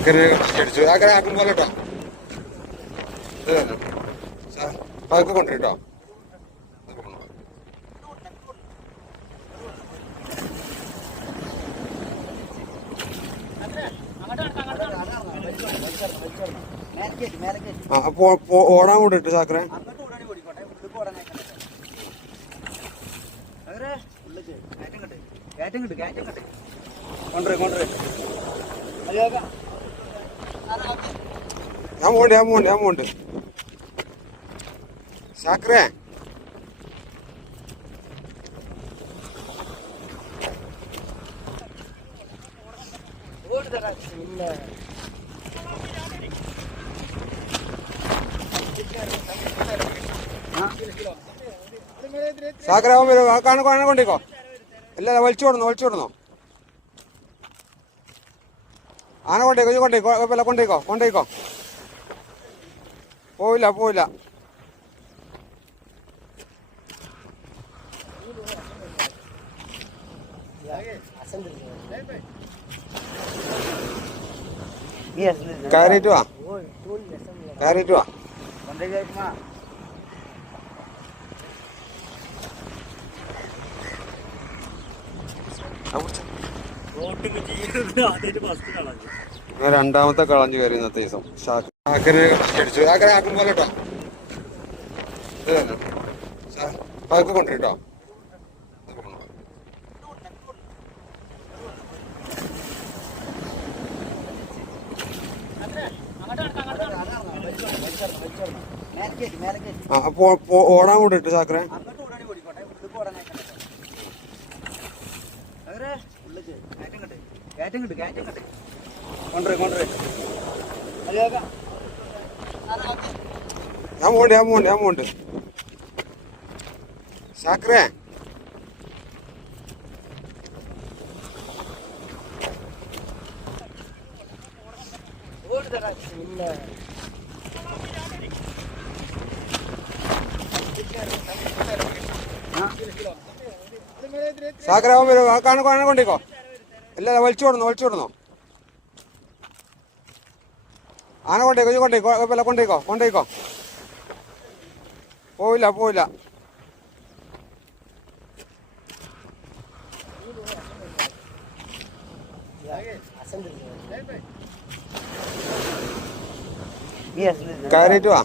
ചാക്കന് അടിച്ചു ചാക്കനെ ആക്കും പോലെ കേട്ടോ. ഇത് തന്നെ അതൊക്കെ കൊണ്ടുവരും കേട്ടോ. ഓടാൻ കൂടിട്ട് ചാക്കനെ ഞാൻ പോണ്ട് ചാക്കരേ. ചാക്കരാവും വരും കാണാൻ കൊണ്ടേക്കോ. ഇല്ല വലിച്ചു വിടണോ ആന കൊണ്ടേക്കോ. പോവില്ല കയറിയിട്ട് വാ. രണ്ടാമത്തെ കളഞ്ഞു കയറി ഇന്നത്തെ ദിവസം. ചാക്കന് അടിച്ചു ചാക്കനെ ആക്കും പോലെ കേട്ടോ. ഇത് തന്നെ അതൊക്കെ കൊണ്ടുവരും കേട്ടോ. ഓടാൻ കൂടിട്ട് ചാക്കനെ ഞാൻ പോണ്ട് ചാക്കരേ. ചാക്കരാവും വരും കാണാൻ കൊണ്ടേക്കോ. ഇല്ല വലിച്ചു വിടണോ ആന കൊണ്ടേക്കോ. പോവില്ല കയറിയിട്ട് വാ.